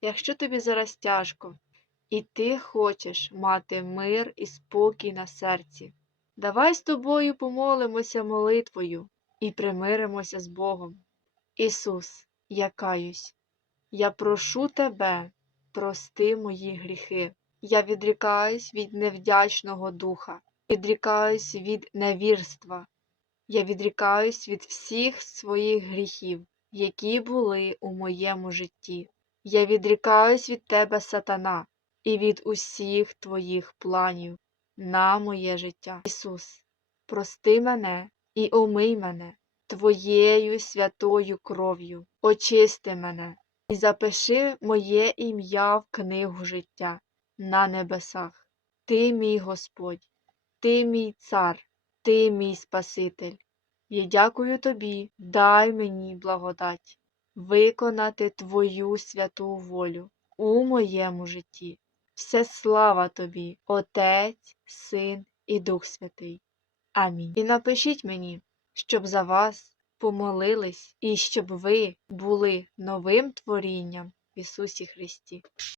якщо тобі зараз тяжко, і ти хочеш мати мир і спокій на серці, давай з тобою помолимося молитвою і примиримося з Богом. Ісус, я каюсь, я прошу тебе, прости мої гріхи. Я відрікаюсь від невдячного духа, відрікаюсь від невірства. Я відрікаюсь від всіх своїх гріхів, які були у моєму житті. Я відрікаюсь від тебе, сатана, і від усіх твоїх планів на моє життя. Ісус, прости мене і омий мене Твоєю святою кров'ю, очисти мене і запиши моє ім'я в книгу життя на небесах. Ти мій Господь, ти мій цар, ти мій Спаситель. Я дякую тобі, дай мені благодать виконати Твою святу волю у моєму житті. Все слава тобі, Отець, Син і Дух Святий. Амінь. І напишіть мені, щоб за вас помолились і щоб ви були новим творінням в Ісусі Христі.